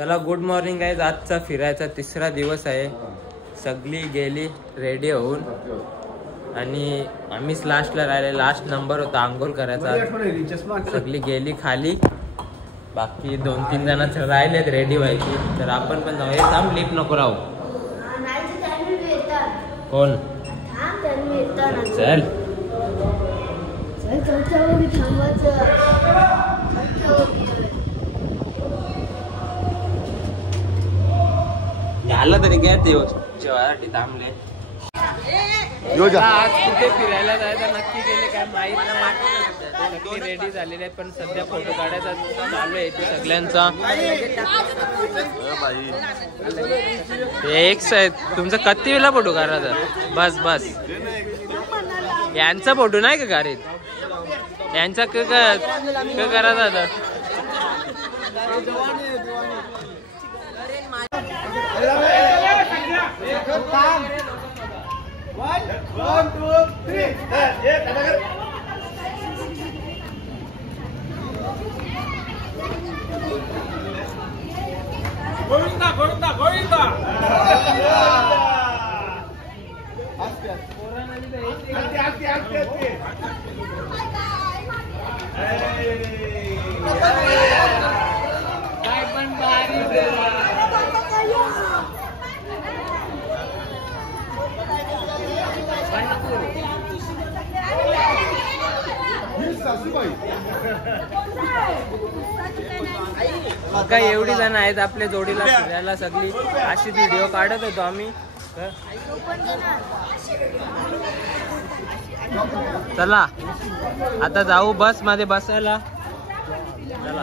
चला good morning आहे. आजचा फिरायचा तिसरा दिवस आहे. सगळी गेली रेडी होऊन आणि आम्हीच लास्टला राहिले. लास्ट नंबर होता आंघोळ करायचा. सगळी गेली खाली. बाकी 2-3 जण राहिलेत रेडी व्हायची. तर आपण पण जाऊ. थांब लिप नको राहू. कोण चल झालं तरी काय ते जेवायसाठी थांबले. आज कुठे फिरायला जायचं नक्की गेले काय माहित नाही. नक्की रेडी झालेले आहेत पण सध्या फोटो काढायचा चालू आहे इथे सगळ्यांचा. एक तुमचा किती वेळा फोटो काढायचा. बस बस यांचा फोटो नाही का गाडीत यांचा करायचा आता. काय एवढी जण आहेत आपल्या जोडीला फिरायला. सगळी अशी व्हिडिओ काढत होतो आम्ही. चला आता जाऊ बस मध्ये बसायला. चला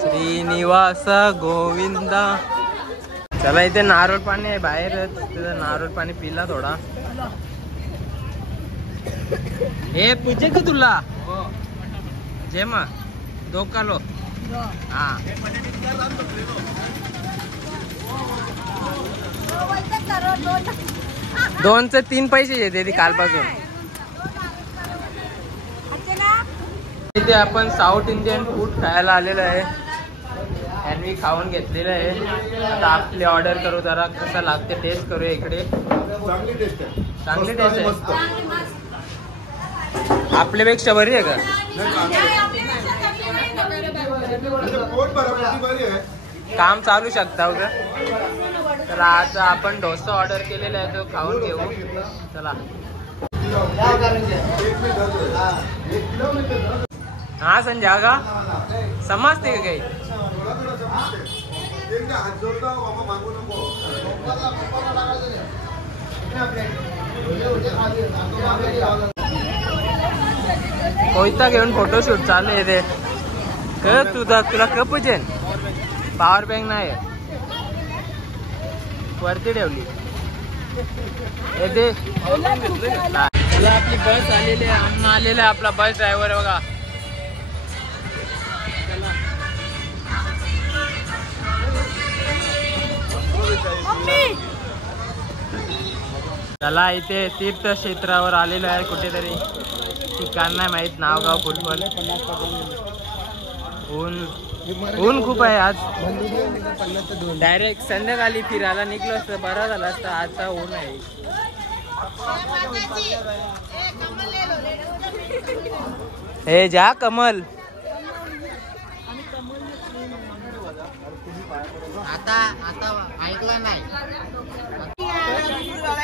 श्रीनिवास गोविंदा. चला इथे नारळ पाणी आहे बाहेरच. तिथं नारळ पाणी पिला थोडा. हे पूजे का तुला जे मग दोकालो. हा 2चे 3 पैसे येते ती कालपासून. इथे आपण साऊथ इंडियन फूड खायला आलेलो आहे. मी खाऊन घेतलेलं आहे. आता आपली ऑर्डर करू. जरा कसं लागते टेस्ट करूया. इकडे चांगली टेस्ट आहे. आपल्यापेक्षा बरी आहे का. काम चालू शकता उद्या. तर आता आपण डोसा ऑर्डर केलेला आहे तो खाऊन घेऊ. चला हा संजय का समजते का काही. कोयता घेऊन फोटोशूट चालू आहे ते. तुला कप चेन पॉवर बँक नाही वरती ठेवली. आपली बस आलेली आहे. अन्न आलेला आहे. आपला बस ड्रायव्हर बघा. चला इथे तीर्थक्षेत्रावर आलेलो आहे. कुठेतरी ठिकाण नाही माहित. नाव गाव फुटबॉल. ऊन खूप आहे आज. डायरेक्ट संध्याकाळी फिरायला निघलो असतं बरा झाला असता. आता ऊन आहे. हे जा कमल. आता ऐकला नाही.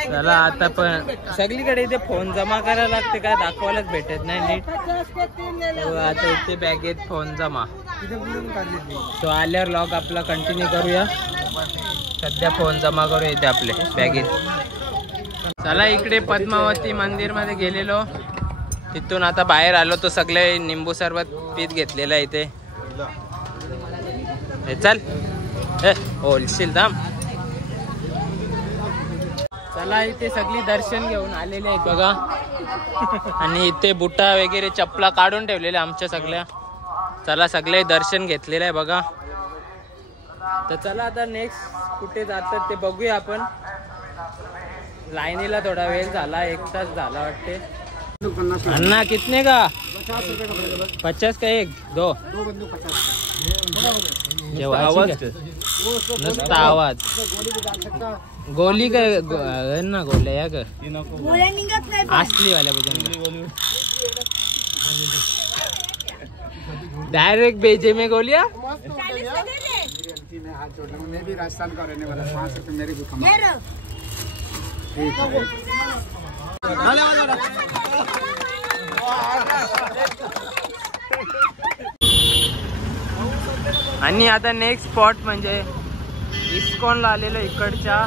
चला आता पण सगळीकडे इथे फोन जमा करायला लागते. काय दाखवायलाच भेटत नाही नीट. आता इथे बॅगेत फोन जमा. तो आल्यावर लॉग आपला कंटिन्यू करूया. सध्या फोन जमा करूया इथे आपले बॅगेत. चला इकडे पद्मावती मंदिर मध्ये गेलेलो. तिथून आता बाहेर आलो. तो सगळे निंबू सरबत पीत घेतलेला इथे. चल होलशील दाम. चला इथे सगळी दर्शन घेऊन आलेले आहेत बघा. आणि इथे बुटा वगैरे चपला काढून ठेवलेल्या आमच्या सगळ्या. चला सगळे दर्शन घेतलेलं आहे बघा. तर चला आता नेक्स्ट कुठे जातात ते बघूया आपण. लाईनीला थोडा वेळ झाला, 1 तास झाला वाटते. अन्ना कितने का? 50 का 1 2 नुसता आवाज. गोली काय ना गोल्या या का असली वाल्या डायरेक्ट बेजे में गोलियां. मैं भी राजस्थान का रहने वाला, 5 रुपये मेरे भी कमा. आणि आता नेक्स्ट स्पॉट म्हणजे इस्कॉनला आलेलो इकडच्या.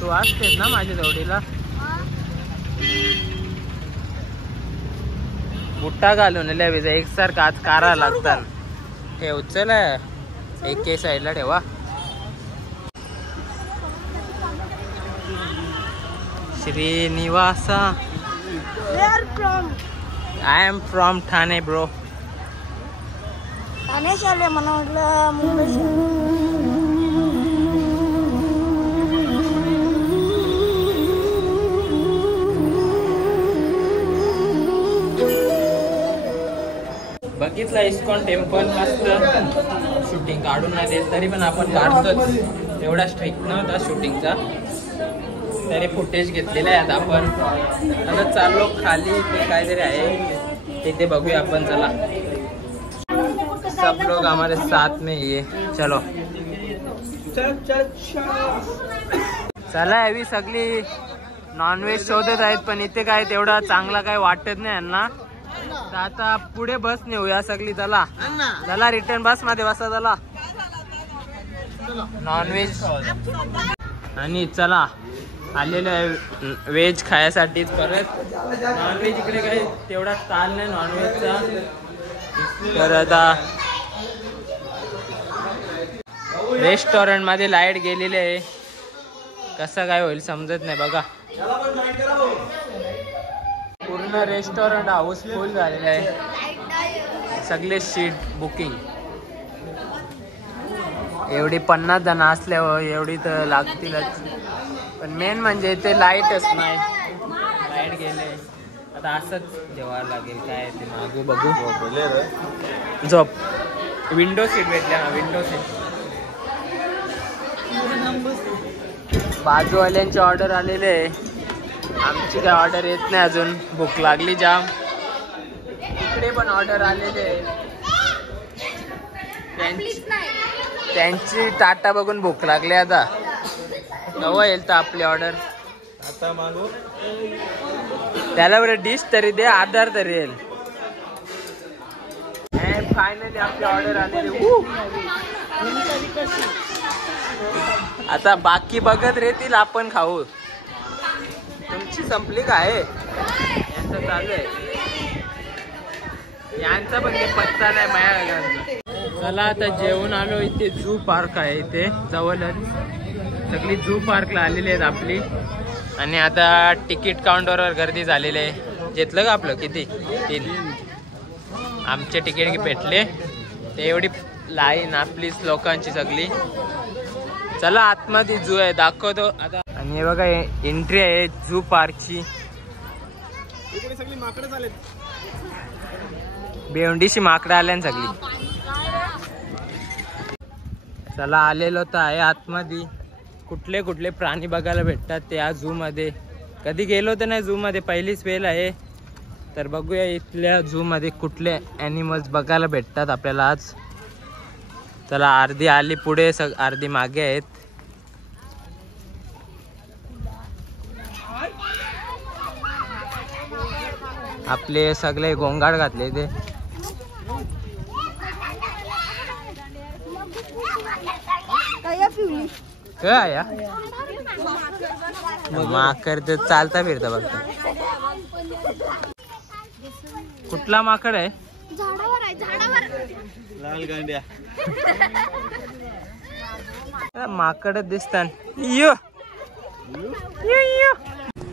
तू असतेस ना माझ्या जोडीला. बुट्टा घालून एकसारखा आज कारा लागतात. ठेव चल एक साईडला ठेवा. Srinivasa. I am from Thane bro. Thane शाले मला म्हटलं मुंबई. बघितलं इस्कॉन टेम्पल. मस्त शूटिंग काढून नाही देत तरी पण आपण काढतोच. एवढा स्ट्रिक्ट नव्हता शूटिंगचा तरी फुटेज घेतलेला आहे. आता आपण आता चाललो खाली ते काहीतरी आहे तिथे बघूया आपण. चला सब लोग हमारे साथ में ये चलो. चला यावी सगळी नॉनव्हेज शोधत आहेत पण इथे काय तेवढा चांगला काय वाटत नाही यांना. तर आता पुढे बस नेऊया सगळी. चला चला रिटर्न बस मध्ये बसा. चला नॉनव्हेज. आणि चला आलेलं आहे व्हेज खायसाठीच. परत नॉनव्हेज इकडे काही तेवढा चाल नाही नॉनव्हेजचा. तर आता रेस्टॉरंट मध्ये लाईट गेलेली आहे. कसं काय होईल समजत नाही. बघा पूर्ण रेस्टॉरंट हाऊसफुल झालेलं आहे. सगळे सीट बुकिंग. एवढी 50 जण असल्यावर एवढी तर लागतीलच. पण मेन म्हणजे ते लाईटच नाही. लाईट गेले आता असंच जेवायला लागेल. काय ते मागू बघू. झोप. विंडो सीट भेटल्या. हा विंडो सीट. बाजूवाल्यांची ऑर्डर आलेली आहे. आमची काय ऑर्डर येत नाही अजून. भूक लागली जाम. इकडे पण ऑर्डर आलेले आहे. त्यांची टाटा बघून भूक लागली. आता केव्हा येईल तर आपली ऑर्डर. आता मागू त्याला बरं डिश तरी दे. आधार तरी येईल. फायनली आपली ऑर्डर आलेली. आता बाकी बघत राहतील आपण खाऊ. तुमची संपली काय? यांचं चालू आहे. यांचा पण काही पत्ता नाही माझ्या. चला आता जेवण आलो. इथे झू पार्क आहे इथे जवळच. सगळी झू पार्कला आलेली आहेत आपली. आणि आता तिकीट काउंटरवर गर्दी झालेली आहे. घेतलं का आपलं किती? 3. आमचे तिकीट भेटले. ते एवढी लाईन आपलीच लोकांची सगळी. चला आतमध्ये झू आहे दाखवतो आता. आणि हे बघा एंट्री आहे झू पार्कची. इकडे सगळी माकडं झालेत. बेवंडीशी माकडं आल्या सगळी. चला आलेलो तर आहे आतमध्ये. कुठले कुठले प्राणी बघायला भेटतात ते या झू मध्ये. कधी गेलो तर नाही झू मध्ये. पहिलीच वेळ आहे. तर बघूया इथल्या झू मध्ये कुठले ॲनिमल्स बघायला भेटतात आपल्याला आज. चला अर्धी आली पुढे अर्धी मागे आहेत. आपले सगळे गोंगाट घातले ते. काय माकड ते चालता फिरता बघता. कुठला माकड आहे? लाल गांड्या. माकडच दिसतात.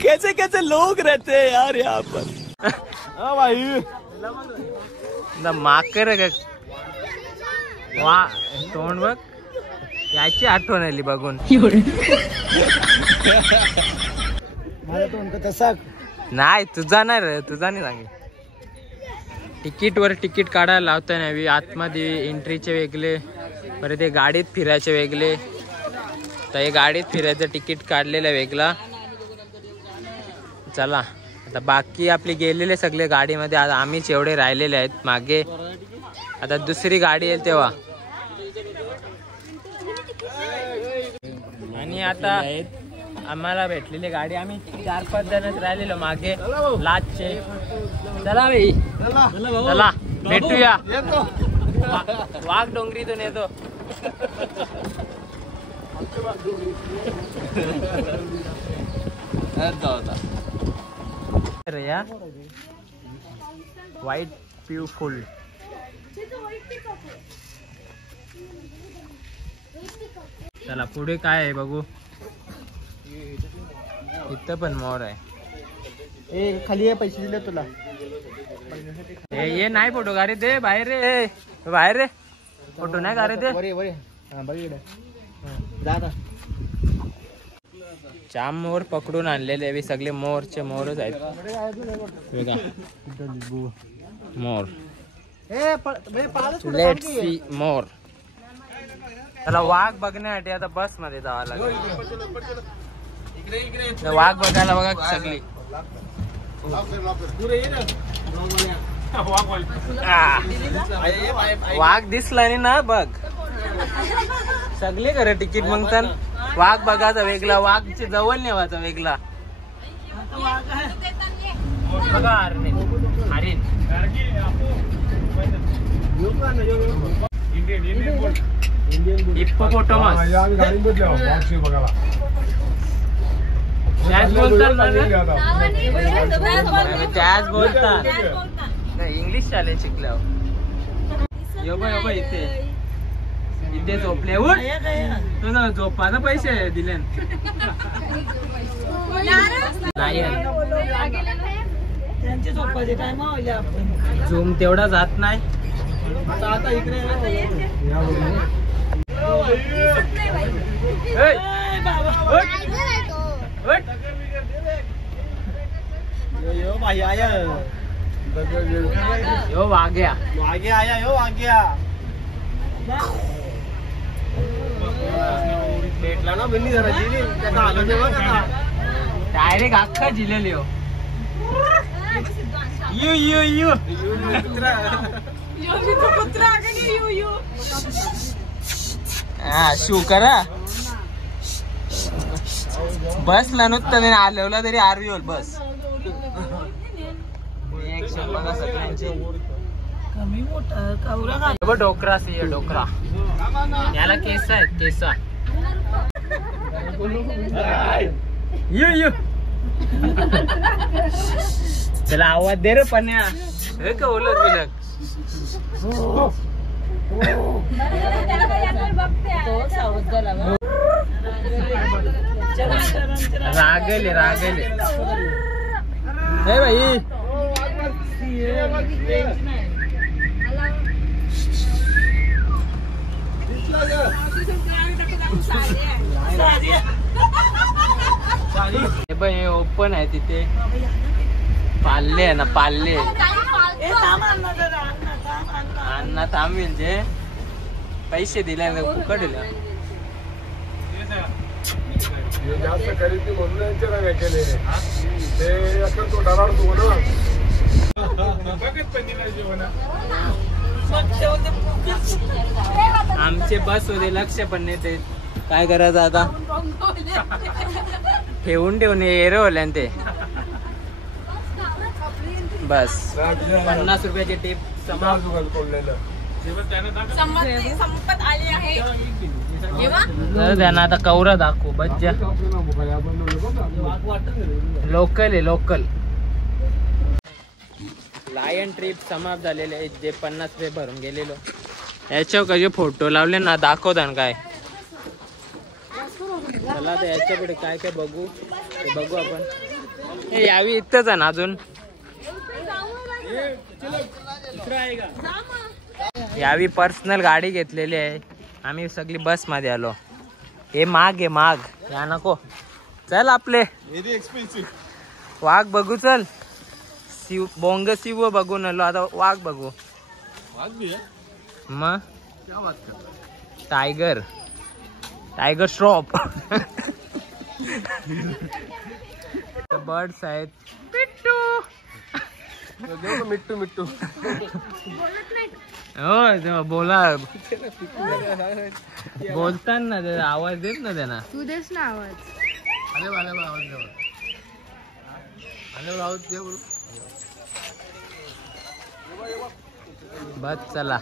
कैसे कैसे लोग रहते हैं यार यहाँ पर. हाँ भाई माकड वा तोंड बघ. याची आठवण आली बघून. नाही तुझा नाही रे, तुझा नाही सांगे. तिकीटवर तिकीट काढायला लावता नाही. आतमध्ये एंट्रीचे वेगळे, परत ते गाडीत फिरायचे वेगळे. तर हे गाडीत फिरायचं तिकीट काढलेलं वेगळा. चला आता बाकी आपली गेलेले सगळे गाडीमध्ये. आता आम्हीच एवढे राहिलेले आहेत मागे. आता दुसरी गाडी येईल तेव्हा. आणि आता आम्हाला भेटलेली गाडी, आम्ही 4-5 जणच राहिलेलो मागे लाचचे. चला भाई चला भेटूया. वाघ डोंगरीतून येतो. या व्हाईट ब्युटिफुल. चला पुढे काय आहे बघू. इथं पण मोर आहे. खाली पैसे दिले तुला. ये नाही फोटो का रे दे बाहेर रे, बाहेर रे. फोटो नाही का रे दे. जाम मोर पकडून आणलेले सगळे. मोरचे मोरच आहेत बघा. मोर. लेट्स सी मोर. त्याला वाघ बघण्यासाठी आता बस मध्ये जावं लागेल. वाघ बघायला बघा सगळी. वाघ दिसला नाही ना बघ. सगळे खरं तिकीट मागतात. वाघ बघायचा वेगळा, वाघचे जवळ नेवायचा वेगळा. बघा हरिण. हरिण हिप्पोपोटामस. त्याच बोलतात ना, त्याच बोलतात. इंग्लिश शाळेत शिकल्यावर. यो बा इथे इथे झोपले. उठ तुझं झोपायला पैसे दिले झूम तेवढा जात नाही. यो वाग्या आया. यो वाग्या भेटला ना बनी जरा. डायरेक्ट अख्खा जिलेली हो. यू यू यू शू करा. बसला नुसतं मी आलवला तरी आरवीओल बस. बघा सगळ्यांचे. डोकरा सी डोकरा. याला केस आहेत केसा. यू यू चला आवाज दे रे पन्या. हे का ओलत बिलक. रागले रागले. हे भाई हे ओपन आहे तिथे. पाल्ले आहे ना पाल्ले. अण्णा थांबेल जे पैसे दिले फुकट दिले. जास्त खरेदी म्हणून केले ते तो डराडतो ना. आमचे बस होते लक्ष पण नाही ते. काय करायचं आता. ठेवून एरवले ते. बस 50 रुपयाची टिप समाप्त. संपत आली आहे. त्यांना आता कौरा दाखवू. बच्चा लोकल आहे लोकल. लायन ट्रिप समाप्त झालेले आहेत. जे 50 रुपये भरून गेलेलो. याच्यावर कसे फोटो लावले ना दाखवता काय. चला तर याच्या पुढे काय काय बघू ते बघू आपण. हे यावी इथंच आहे ना अजून. यावी पर्सनल गाडी घेतलेली आहे आम्ही सगळी बस मध्ये आलो. हे माग आहे माग, या नको. चल आपले वाघ बघू. चल बोंग शिव बघून आलो, आता वाघ बघू. मग टायगर श्रॉफ. बर्ड्स आहेत. मिट्टू मिट्टू हो बोला. बोलताना ना आवाज देत ना त्यांना. तू देस ना आवाज. बस चला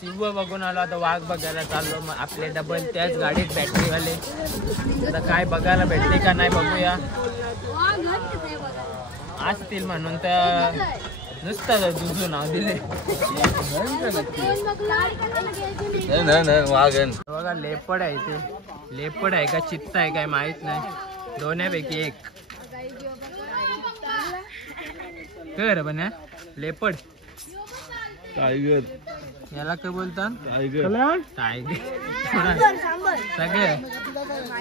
शिव बघून आलो. आता वाघ बघायला चाललो. मग आपले डबल त्याच गाडीत बॅटरीवाले. आता काय बघायला भेटले का नाही बघूया. असतील म्हणून तर नुसतं तुझं नाव दिले. बघा लेपड आहे ते. लेपड आहे का चित्ता आहे काय माहित नाही. दोन्हीपैकी एक. कर पण लेपड टायगर याला काय बोलतात. टायगर सगळे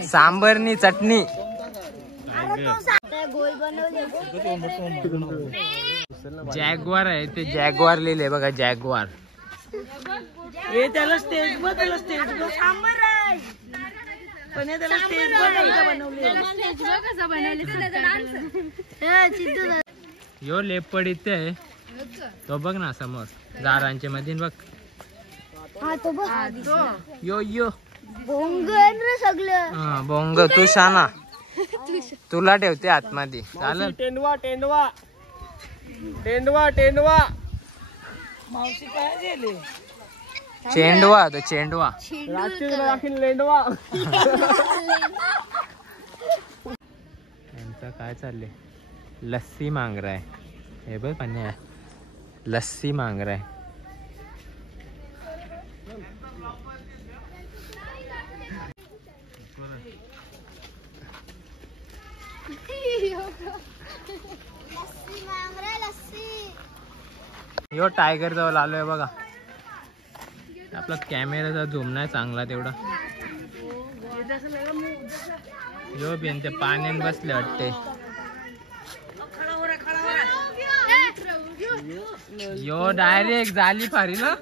सांबरनी चटणी. जॅग्वार आहे ते. जॅग्वार लिहिले बघा. जॅग्वार त्याला स्टेज सांबर आहे. पण त्याला स्टेज बनवले. यो लेपड इथे आहे. तो बघ ना समोर झाडांच्या मध्ये बघ. यो यो बोंग सगळं. बोंग तू शाना. तुला ठेवते आतमध्ये. चालेल. टेंडवा टेंडवा टेंडवा टेंडवा. मावशी काय गेले. चेंडवा तो चेंडवा. लेंडवा. यांचं काय चाललंय. लस्सी मांग रहा है. हे बघ पाण्या लस्सी मांग रहा है. यो टायगर जवळ आलोय बघा. आपला कॅमेराचा झूम नाही चांगला तेवढा. यो बिन ते पाण्यात बसले वाटते. यो डायरेक्ट झाली फारी ना.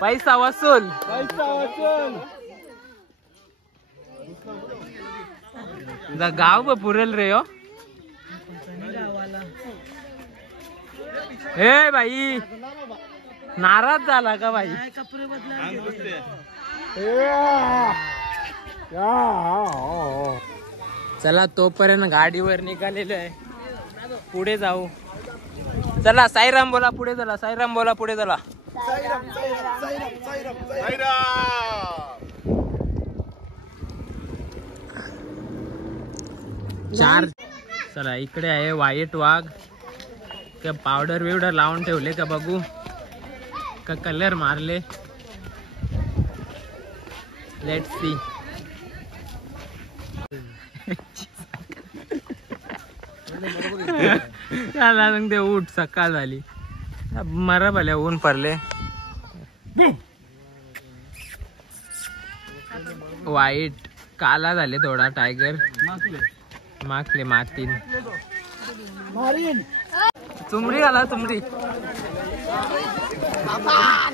पैसा वसूल. गाव पुरेल रे. हो ए बाई नाराज झाला का बाई. चला तोपर्यंत गाडीवर निघालेलो आहे. पुढे जाऊ. चला साईराम बोला पुढे. चला साईराम बोला पुढे. चला चार. चला इकडे आहे व्हाईट वाघ. का पावडर बिवडर लावून ठेवले का बघू. का कलर मारले. Let's see. चला मग ते उठ. सकाळ झाली. मरा भल्या ऊन पडले. व्हाईट काला झाले थोडा. टायगर माकले मातीन. चुमडी आला चुमडी.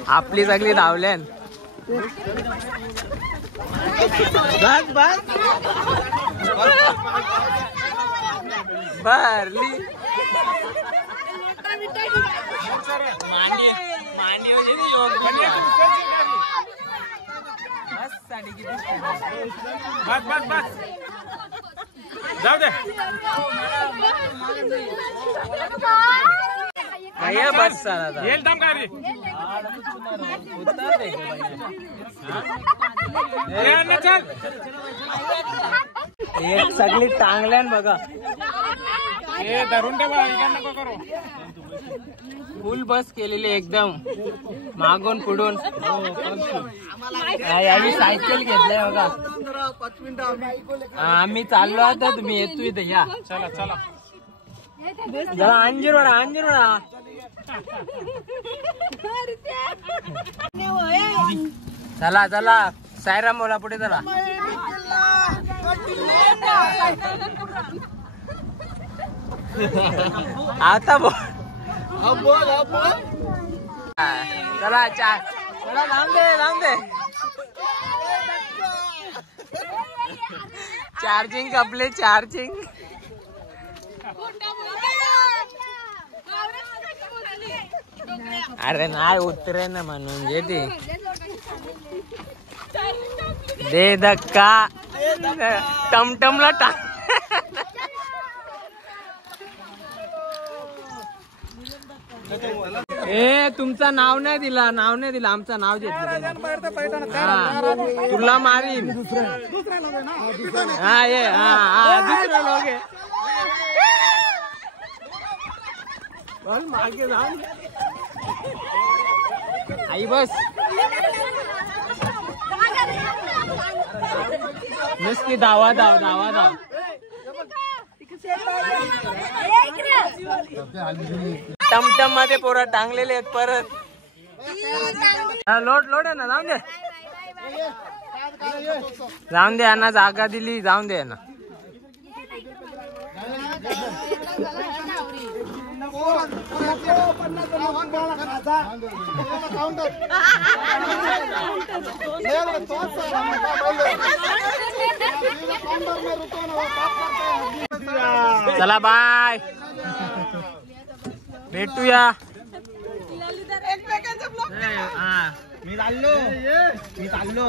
आपली सगळी धावल्यान. बस बस भरली. बस बस बस जाऊ दे. बस चला येईल थांब काय रे. सगळी टांगल्यान बघा. फुल बस केलेली एकदम मागून पुढून. आम्ही सायकल घेतलंय बघा. आम्ही चाललो आता, तुम्ही येतो इथे या. चला चला जरा अंजीरवाडा अंजीरवाडा. चला चला सायराम बोला पुढे चला. आता बोल चला चला लावून दे लावून दे. चार्जिंग आपले चार्जिंग. अरे नाही उतरे ना म्हणून येते. दे धक्का टमटमला टाक. ए तुमचं नाव नाही दिला आमचं नाव घेतलं. तुला मारीन. हा ये हा दुसरं लोक आहे. मागे जाऊन आई बस नुसती धावा धाव धावा धाव. टमटम मध्ये पोरं टांगलेले आहेत परत. लोड लोड आहे ना. जाऊन दे यांना जागा दिली. जाऊन दे यांना. चला बाय भेटूया. मी चाललो.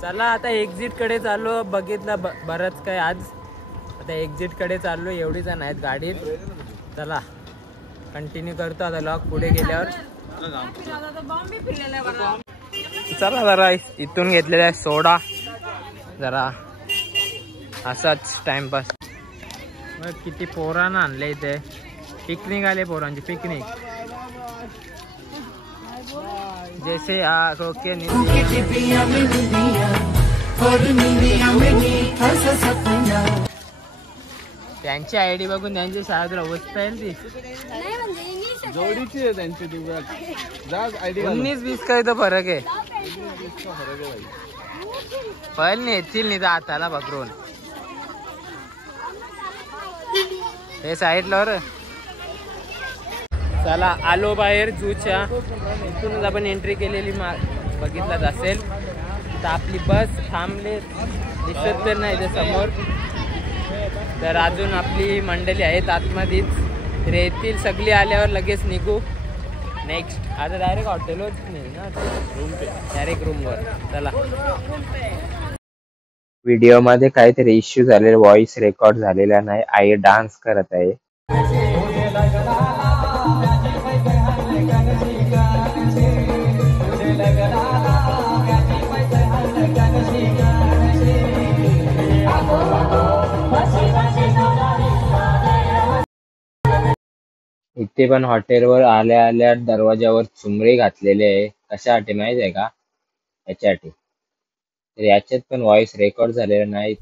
चला आता एक्झिट कडे चाललो. बघितलं बरंच काय आज. आता एक्झिट कडे चाललो. एवढी जण आहेत गाडीत. चला कंटिन्यू करतो आता लॉक पुढे गेल्यावर. चला जरा इथून घेतलेला आहे सोडा. जरा असाच टाइमपास. किती पोरांना आणले इथे. पिकनिक आले पोरांची पिकनिक. जैसे रोके त्यांची आयडी बघून त्यांची शाळेत अवस्था आहे ती जोडीची आहे त्यांची. 19-20 काही तर फरक आहे. पण नेतील नाही तर हाताला पकडून. हे साईडला रे. चला आलो बाहेर झूच्या. इथूनच आपण एंट्री केलेली बघितलाच असेल. तर आपली बस थांबले दिसत तर नाही ते समोर. तर अजून आपली मंडळी आहेत आतमध्येच. तर येतील सगळी आल्यावर लगेच निघू. नेक्स्ट आता डायरेक्ट हॉटेलच नाही ना. डायरेक्ट रूमवर. चला. व्हिडिओमध्ये काहीतरी इश्यू झालेला. व्हॉइस रेकॉर्ड झालेला नाही. आई डान्स करत आहे. इथे पण हॉटेलवर आल्या आल्या दरवाजावर चुमरे घातलेले आहे. कशासाठी माहित आहे का? याच्यासाठी. तर याच्यात पण व्हॉइस रेकॉर्ड झालेला नाही.